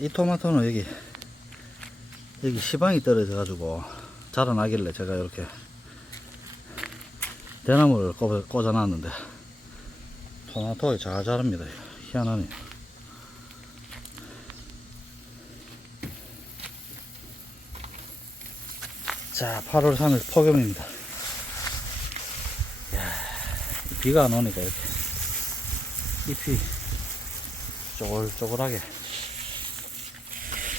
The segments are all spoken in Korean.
이 토마토는 여기 여기 시방이 떨어져 가지고 자라나길래 제가 이렇게 대나무를 꽂아, 꽂아 놨는데 토마토에 잘 자랍니다. 희한하네. 자 8월 3일 폭염입니다. 이야, 비가 안 오니까 이렇게 잎이 쪼글쪼글하게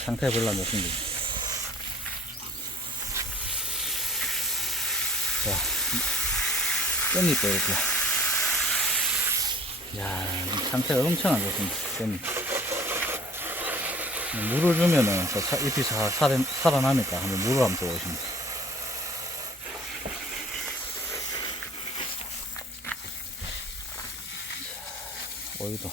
상태가 별로 안 좋습니다. 자, 깻잎도 이렇게. 야 상태가 엄청 안 좋습니다. 깻잎. 물을 주면은 저 차- 잎이 잘 살아, 살아나니까 한번 물을 한번. 자, 오이도.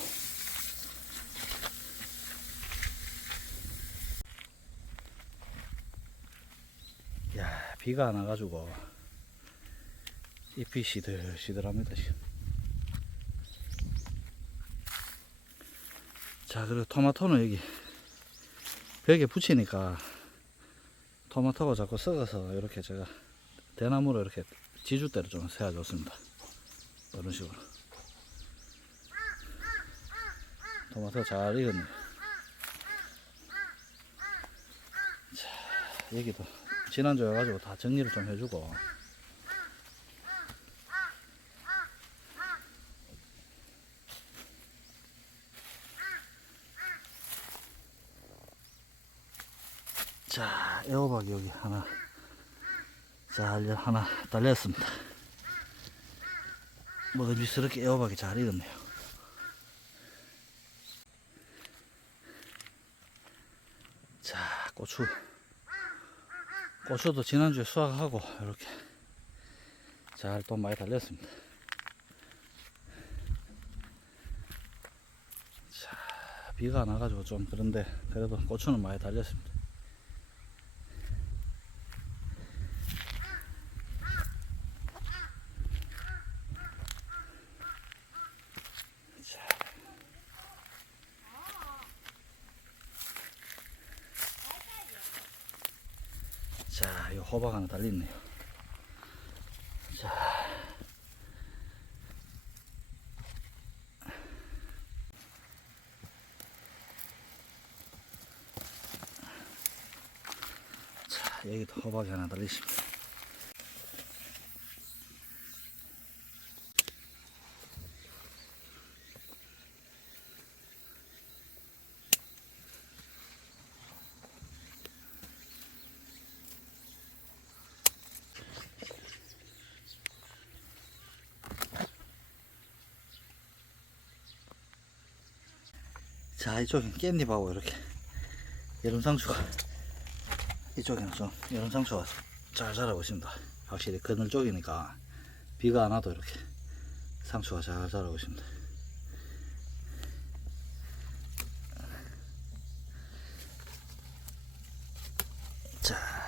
야, 비가 안 와가지고 잎이 시들시들합니다. 자, 그리고 토마토는 여기 벽에 붙이니까 토마토가 자꾸 썩어서 이렇게 제가 대나무로 이렇게 지주대로 좀 세워 줬습니다. 이런 식으로. 토마토 잘 익었네요. 자, 여기도 지난주에 가지고 다 정리를 좀 해주고. 자 애호박이 여기 하나. 잘 하나 달렸습니다. 먹음직스럽게 애호박이 잘 익었네요. 자 고추 고추도 지난주에 수확하고 이렇게 잘또 많이 달렸습니다. 자, 비가 안 와가지고 좀 그런데 그래도 고추는 많이 달렸습니다. 자. 자, 이 호박 하나 달렸네요. 자. 자, 여기도 호박이 하나 달렸습니다. 자, 이쪽엔 깻잎하고 이렇게 여름상추가 이쪽에는 좀 여름상추가 잘 자라고 있습니다. 확실히 그늘 쪽이니까 비가 안 와도 이렇게 상추가 잘 자라고 있습니다. 자.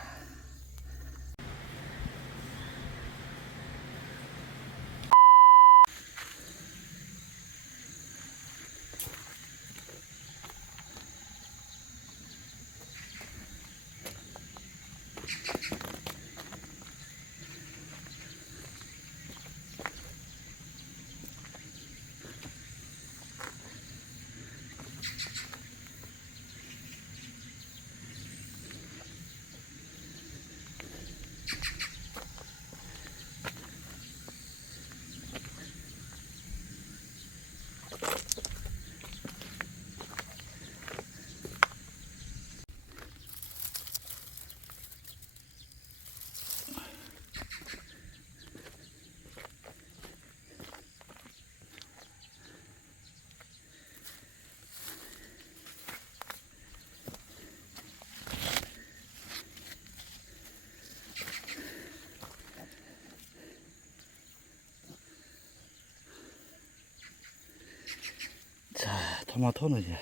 자, 토마토는 이제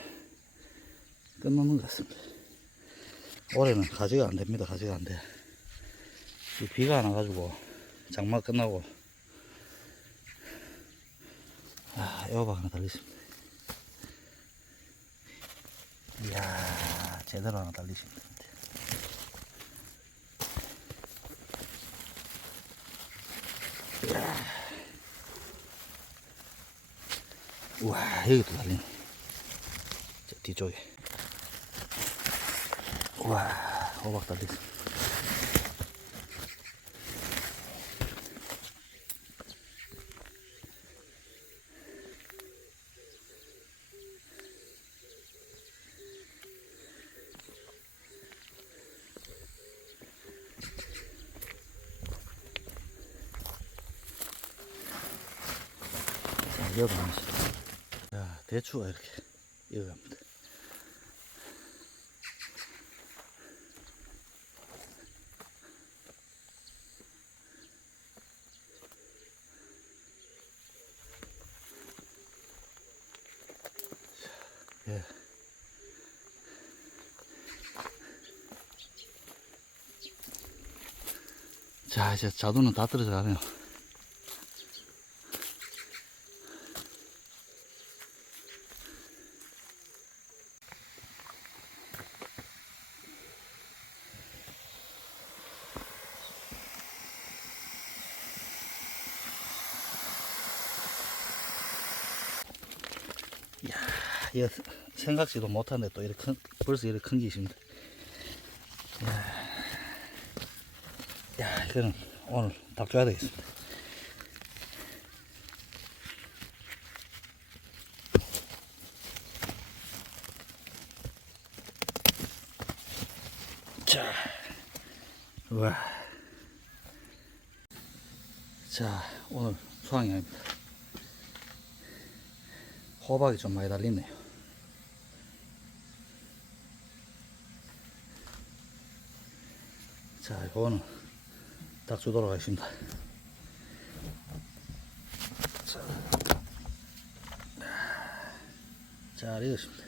끝나는 것 같습니다. 올해는 가지가 안 됩니다. 가지가 안 돼. 이 비가 안 와가지고 장마 끝나고 아, 애호박 하나 달렸습니다. 이야. 제대로 하나 달리시면 됩니다. 우와 여기도 달리네 저 뒤쪽에. 우와 호박 자 대추가 이렇게 이어갑니다 예. 자, 이제 자두는 다 떨어져 가네요. 이야, 이거 생각지도 못한데 또 이렇게 큰, 벌써 이렇게 큰 게 있습니다. 이야, 야, 이거는 오늘 닭 줘야 되겠습니다. 자, 우와. 자, 오늘 수확량입니다. 호박이 좀 많이 달리네요. 자, 이거는 딱 주도록 하겠습니다. 자, 잘 익었습니다.